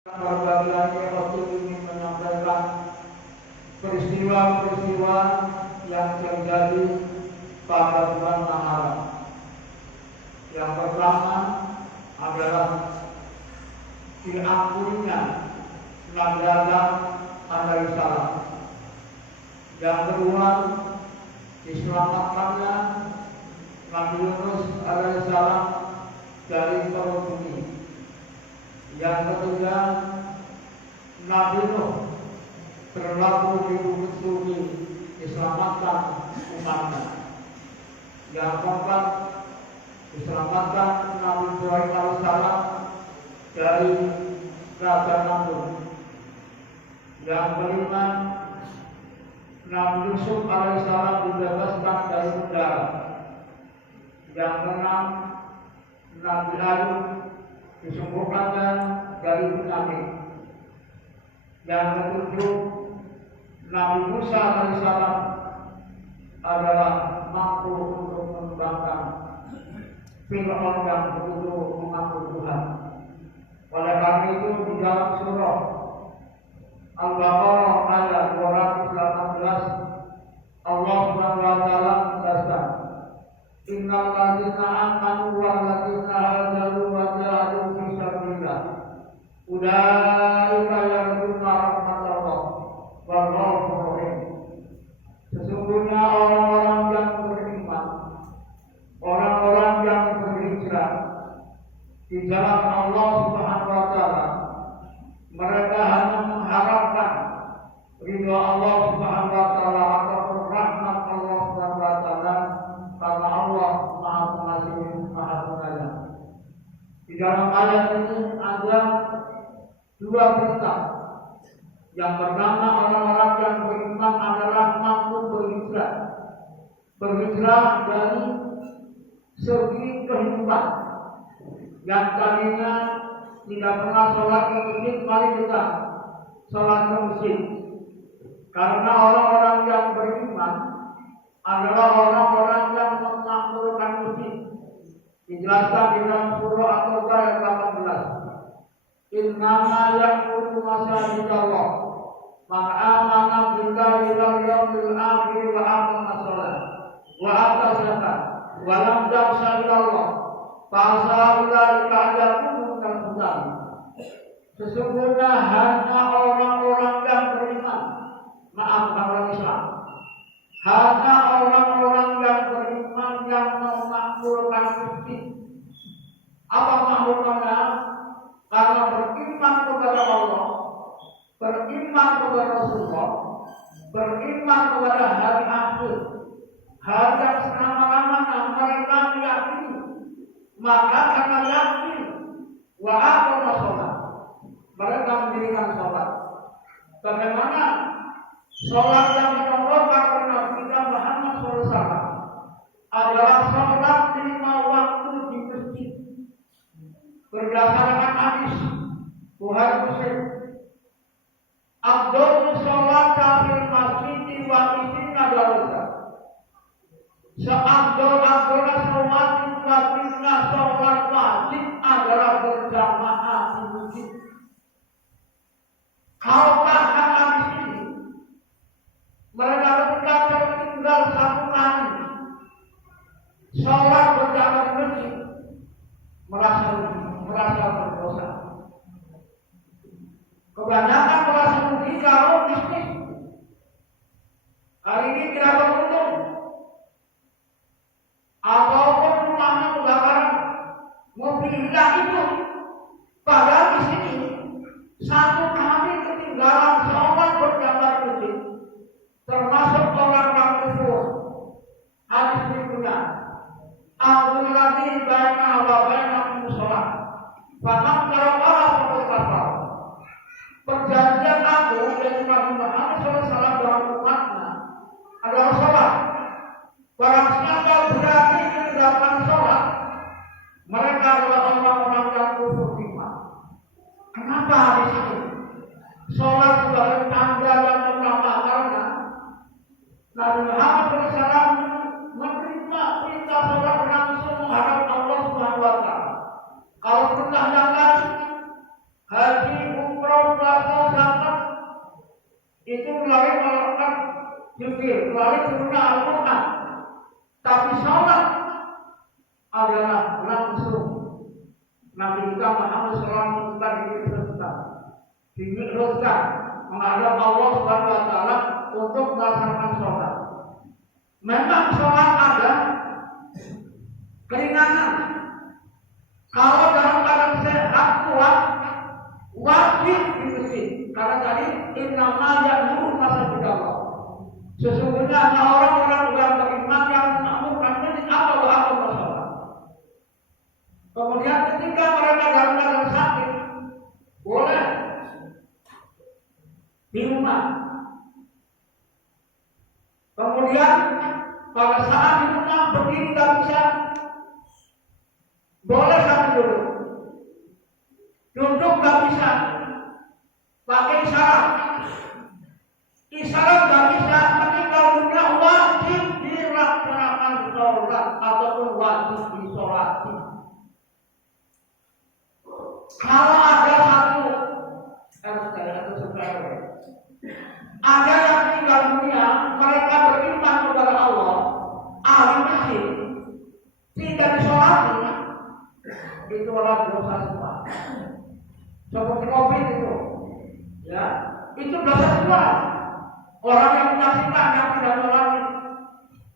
Berbagai Rasul ingin menyampaikan peristiwa-peristiwa yang terjadi pada bulan Muharram. Yang pertama adalah diampuninya Nabi Adam alaihissalam. Yang kedua, diselamatkannya Nabi Yunus alaihissalam dari perut bumi. Yang ketiga, Nabi Nuh berlaku di bukit Sufi, diselamatkan umatnya. Yang keempat, diselamatkan Nabi Ibrahim alaihissalam dari Raja Namrud. Yang kelima, Nabi Yusuf alaihissalam dibebaskan dari penjara. Yang keenam, Nabi Ayub disembuhkannya dari penyakit. Yang ketujuh, Nabi Musa alaihissalam adalah mampu untuk mengembangkan Fir'aun yang begitu mengaku Tuhan. Oleh karena itu di dalam surah Al-Baqarah ayat 218 Allah Subhanahu wa taala menjelaskan, Innal ladzina amanu wal ladzina hajaru wa jahadu fi sabilillah ulaika yarjuna rahmatallah wallahu rahim. Sesungguhnya orang-orang yang beriman, orang-orang yang berhijrah di jalan Allah Subhanahu wa taala, mereka hanya mengharapkan ridha Allah Subhanahu wa taala atau rahmat Allah Subhanahu wa taala, karena Allah Maha Pengasih, Maha Penyayang. Di dalam ayat ini ada dua perintah. Yang pertama, orang-orang yang beriman adalah mampu berhijrah. Berhijrah dari segi kehidupan. Yang tadinya tidak pernah sholat ke masjid, mari kita sholat ke masjid. Karena orang-orang yang beriman adalah orang-orang yang memakmurkan masjid. Dijelaskan di dalam surah At-Taubah ayat 18. Innama ya'muru masajidallah man amana billahi wal yawmil akhir wa aqama shalah wa ata zakat wa lam yakhsha illallah fa asa ulaika yakununa minal muttaqin. Sesungguhnya hanya orang-orang yang beriman, maaf orang Islam, hanya orang-orang yang beriman yang memakmurkan masjid. Apa makmurkannya? Karena beriman kepada Allah, beriman kepada Rasulullah, beriman kepada hari akhir, hari yang selama-lamanya mereka meyakini. Maka karena yakin, wa aqama shalah, mereka mendirikan sholat. Bagaimana sholat yang dicontohkan oleh Nabi kita Muhammad SAW adalah sholat 5 waktu di masjid. Berdasarkan hadis Bukhari Muslim, afdhalus sholat fil masjid wa isina darajat. Seafdal-afdalnya sholat itu artinya sholat wajib adalah berjamaah di masjid. Kalau bahkan hadis ini mereka ketika tertinggal satu kali sholat berjamaah di masjid, merasa berdosa. Kebanyakan merasa rugi kalau bisnis. Hari ini tidak beruntung, ataupun rumahnya kebakaran, mobil hilang itu. Padahal di sini satu kali ketinggalan sholat berjamaah di masjid, termasuk orang-orang kufur. Hadis berikutnya, Abdul Ladhi baina wa baina sholat, faman qara'aha faqad kafar. Perjanjian aku dari Nabi Muhammad SAW dalam umatnya adalah sholat. Barang siapa berani meninggalkan sholat, mereka adalah orang-orang yang kufur iman. Kenapa hadis ini? Sholat sebagai tanda yang pertama karena Nabi Muhammad SAW menerima perintah sholat langsung menghadap Allah Subhanahu wa taala. Kalau perintah yang lain, haji zikir, melalui turunnya Al-Quran. Tapi sholat adalah langsung Nabi kita Muhammad SAW dimikroskan menghadap Allah Subhanahu Wa Taala untuk melaksanakan sholat. Memang sholat ada keringanan. Kalau dalam keadaan sehat kuat, wajib di masjid. Karena tadi innama ya'muru masajid Allah. Sesungguhnya hanya orang-orang yang beriman yang mengamalkan masjid atau sholat. Kemudian ketika mereka dalam keadaan sakit, boleh di rumah. Kemudian pada saat di rumah berdiri tak bisa, boleh sambil duduk. Duduk tak bisa, pakai isyarat. Isyarat tak bisa, meninggal dunia wajib dilaksanakan sholat ataupun wajib disolati. Kalau ada satu ada yang meninggal dunia, mereka beriman kepada Allah, ahli masjid, tidak disolati, itu adalah dosa semua. Seperti COVID itu, ya, itu dosa semua. Orang yang menyaksikan yang tidak disolati,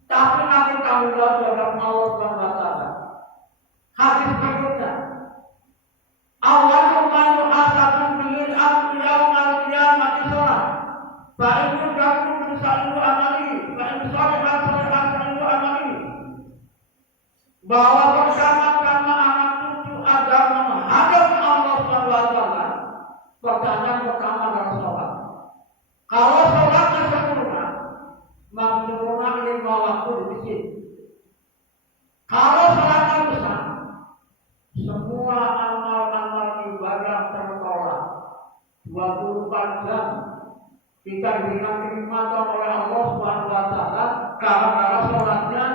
tapi nanti tanggung jawab terhadap Allah Subhanahu Wa Taala. Hadis berikutnya, awal man yuhasabu bihi al-amru yaumal qiyamati sholat. Fa in kuntum tusallu amali, fa in shalahat sallu amali. Bahwa bersama-sama anak cucu agar menghadap Allah Subhanahu Wa Taala, pertanyaan pertama adalah sholat. Kalau sholatnya sempurna, maka sempurna 5 waktu di masjid. Kalau sholatnya besar, semua amal-amal ibadah tertolak. 24 jam kita diberikan kenikmatan oleh Allah Subhanahu Wa Taala karena sholatnya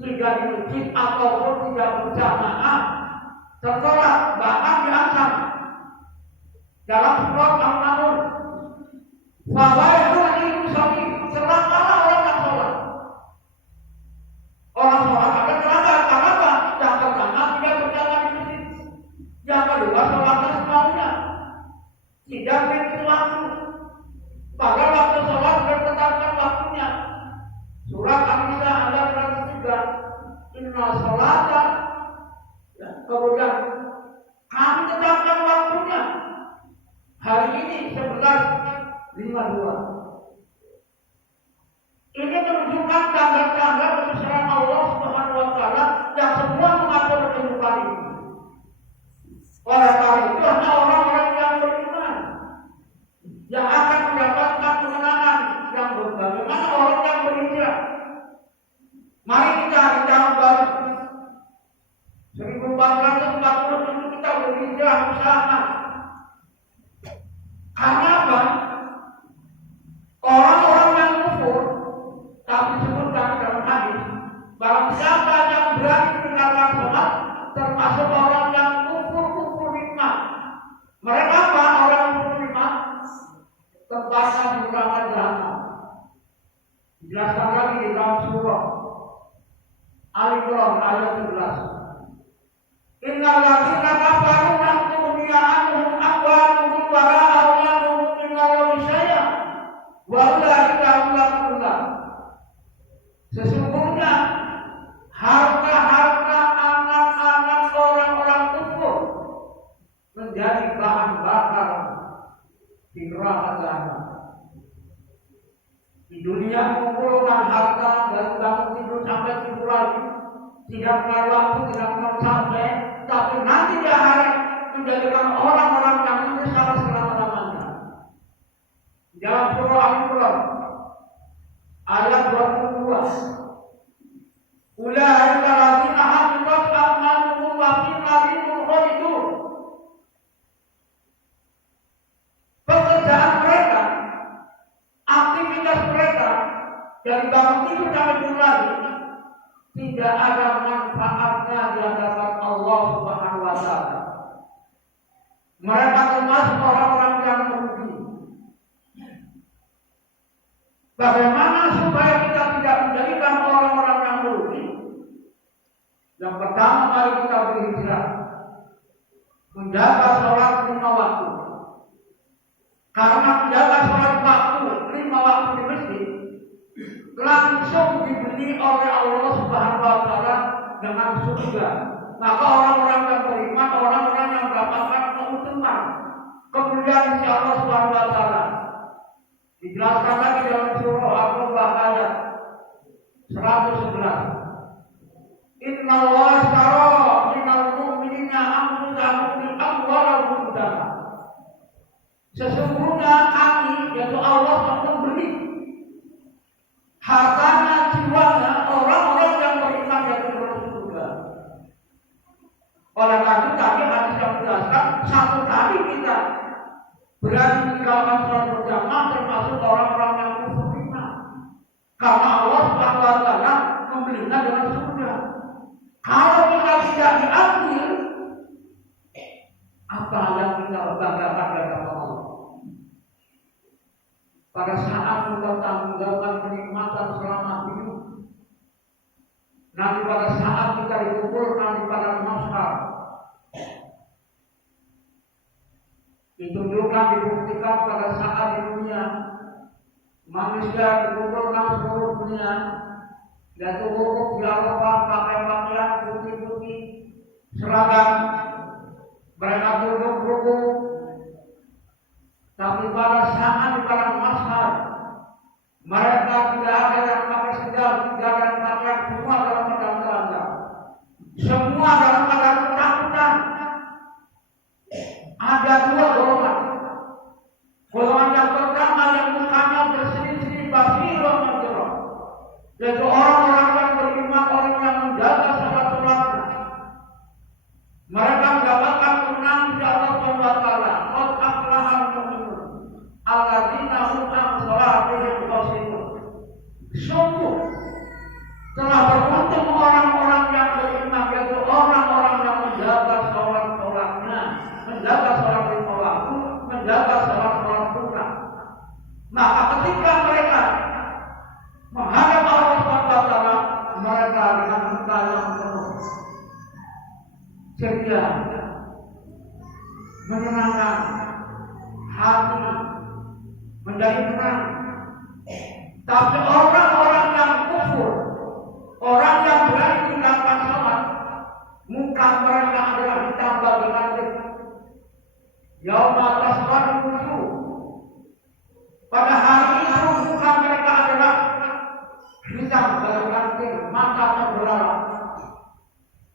tidak di masjid ataupun tidak berjamaah tertolak, bahkan diancam dalam surat Al-Maun. Fawaidul musalli, celakalah orang yang sholat. Orang sholat ada celaka, kenapa? Yang pertama tidak berjamaah di masjid. Yang kedua sholatnya semaunya, tidak begitu waktu. Padahal waktu sholat bertetapkan waktunya. Surat An-Nisa ayat 103, inna sholata, ya, kemudian kami tetapkan waktunya. Hari ini 11.52. Ini menunjukkan tanda-tanda kebesaran Allah Subhanahu Wa Taala yang semua mengatur kehidupan ini. Oleh karena itu hanya orang-orang yang beriman yang akan mendapatkan kemenangan yang berbagaimana orang yang berhijrah. Mari kita di tahun baru 1440 kita berhijrah bersama. Karena apa? Orang-orang yang kufur, tapi disebutkan dalam hadis, barang siapa yang berani meninggalkan sholat, termasuk orang yang kufur nikmat. Mereka apa? Orang kufur nikmat, tempatnya di neraka jahanam. Dijelaskan lagi di dalam surah Al-Imran ayat 11. Innal ladzina kafaru lam tughni anhum amwaluhum wa la auladuhum min Allahi syai'an wa ulaika humul kafirun. Sesungguhnya harta-harta anak-anak orang-orang kufur menjadi bahan bakar di neraka jahanam. Di dunia mengumpulkan harta dari bangun tidur sampai tidur lagi, tidak kenal waktu, tidak kenal capek, tapi nanti di akhirat menjadikan orang-orang yang menyesal selama-lamanya. Dalam surah Al-Imran ayat 22, ulaika alladzina habitat a'maluhum wa fi narihim khalidun. Pekerjaan mereka, aktivitas mereka dari bangun tidur sampai tidur lagi tidak ada manfaatnya di hadapan Allah Subhanahu Wa Taala. Mereka termasuk orang-orang yang merugi. Bagaimana Pertama kali kita berhijrah, menjaga sholat 5 waktu. Karena menjaga sholat waktu 5 waktu di masjid langsung diberi oleh Allah Subhanahu wa Ta'ala dengan surga. Maka orang-orang yang beriman, orang-orang yang mendapatkan keutamaan, kemuliaan insya Allah Subhanahu wa Ta'ala. Dijelaskan lagi dalam surah Al-Baqarah ayat 111. Inna Allah astara minal mu'minina anfusahum bil amwalihim dana. Sesungguhnya kami, yaitu Allah, telah membeli hartanya, jiwanya orang-orang yang beriman yaitu dalam surga. Oleh karena itu tadi hadis yang menjelaskan satu kali kita berani meninggalkan sholat berjamaah termasuk orang-orang yang kufur iman. Karena Allah Subhanahu wa Ta'ala membelinya dengan surga. Kalau kita tidak diambil, apa yang kita banggakan dari Allah? Pada saat kita tanggungjawabkan kenikmatan selama hidup, nanti pada saat kita dikumpulkan di padang mahsyar, ditunjukkan, dibuktikan pada saat di dunia manusia dikumpulkan seluruh dunia, yaitu wukuf di Arafah pakai pakaian putih-putih seragam, mereka duduk rukuk. Tapi pada saat di padang mahsyar mereka tidak ada yang pakai sendal, tidak ada yang pakaian, semua dalam keadaan telanjang, semua dalam keadaan ketakutan. Ada 2 golongan. Golongan yang pertama yang mukanya berseri-seri basirah menjerah, yaitu orang-orang yang beriman, orang yang menjaga sholat-sholatnya. Mereka mendapatkan kemenangan di Allah Subhanahu wa Ta'ala. Qad aflahal mu'minun alladzina hum an sholatihim khashi'un. Sungguh telah beruntung orang-orang yang beriman, yaitu orang-orang yang menjaga sholat-sholatnya, menjaga sholat 5 waktu, menjaga sholat-sholat sunnah. Maka ketika mereka menghadap Allah Subhanahu wa Ta'ala, mereka dengan muka yang penuh ceria, menyenangkan hati, menjadi tenang. Tapi orang-orang yang kufur, orang yang berani meninggalkan sholat, muka mereka adalah hitam bagaikan yauma taswaddu wujuh. Pada hari itu muka mereka adalah hitam bagaikan mata terbelalak,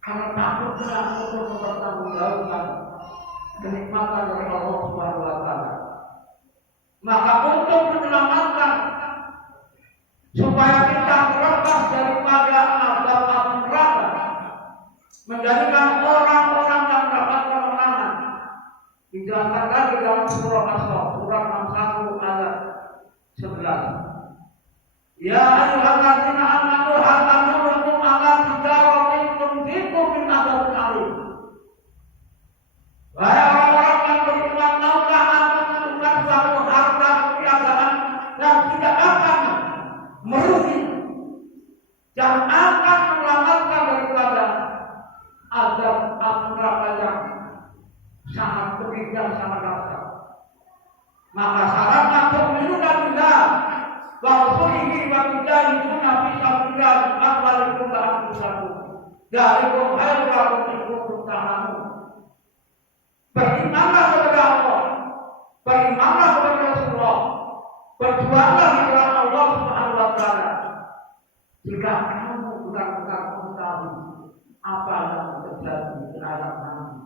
karena takutnya untuk mempertanggungjawabkan kenikmatan dari Allah Subhanahu wa Ta'ala. Maka untuk menyelamatkan supaya kita terlepas daripada azab neraka, menjadikan orang-orang yang dapat kemenangan, dijelaskan lagi dalam surah As-Saff, surah 61 ayat 11. Ya ayyuhalladzina amanu hal tamurukum ala tijaratin tunjikum min adzabin alim. Wahai orang-orang yang beriman, tahukah aku menentukan suatu harta perniagaan yang tidak akan merugi, yang akan menyelamatkan daripada azab neraka yang sangat pedih dan sangat dahsyat. Maka syaratnya tu'minuna billah wa rasulihi wa tujahiduna fi sabilillah bi amwalikum wa anfusikum. Dzalikum khairun lakum in kuntum ta'lamun. Berimanlah kepada Allah, berimanlah kepada Rasulullah, berjuanglah di jalan Allah Subhanahu wa Ta'ala. Jika kamu benar-benar mengetahui apa yang terjadi di alam nanti,